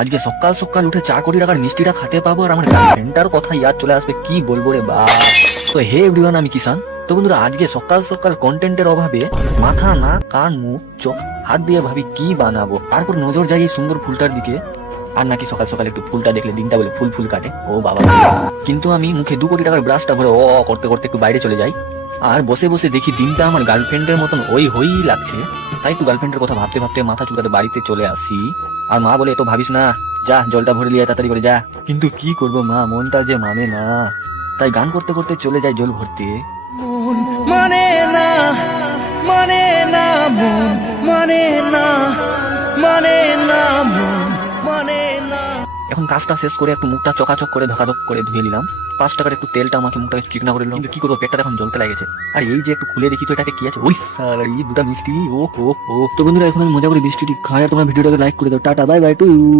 আজকে সকাল সকাল উঠে 4 কোটি টাকার মিষ্টিটা খেতে পাবো আর আমার গার্লফ্রেন্ডটার কথা ইয়াদ চলে আসবে, কি বলবো রে বা। তো হে এভরিওয়ান, আমি কিষান। তো বন্ধুরা, আজকে সকাল সকাল কন্টেন্টের অভাবে মাথা না কান মুখ চোখ হাত দিয়ে ভাবি কি বানাবো। তারপর নজর যাই এই সুন্দর ফুলটার দিকে, আর নাকি সকাল সকাল একটু ফুলটা দেখলে দিনটা বলে ফুল ফুল কাটে, ও বাবা। কিন্তু আমি মুখে 2 কোটি টাকার ব্রাশটা ভরে ও করতে করতে একটু বাইরে চলে যাই, আর বসে বসে দেখি দিনটা আমার গার্লফ্রেন্ডের মতন ওই হই লাগছে। তাই একটু গার্লফ্রেন্ডের কথা ভাবতে ভাবতে মাথা চুলকাতে বাড়িতে চলে আসি। আর মা বলে, তো ভাবিস না, যা জলটা ভরে লিয়ে তাড়াতাড়ি করে যা। কিন্তু কি করব মা, মনটা যে মানে না। তাই গান করতে করতে চলে যায় জল ভরতে। মন মানে না, মানে না, মন মানে না, মানে না, মন মানে না। এখন কাজটা শেষ করে একটু মুখটা চকাচক করে ধকাধক করে ধুয়ে নিলাম। 5 টাকার একটু তেলটা আমাকে মুখটাকে চিকনা করে নিলাম। কিন্তু কি করবো, পেটটা এখন জ্বলতে লেগেছে। আর এই যে একটু খুলে দেখি তো এটাকে কি আছে, ওই সারি দুটা মিষ্টি। ও তো বন্ধুরা, এখন আমি মজা করে মিষ্টিটি খাই, আর তোমরা ভিডিওটাকে লাইক করে দাও। টাটা, বাই বাই টু ইউ।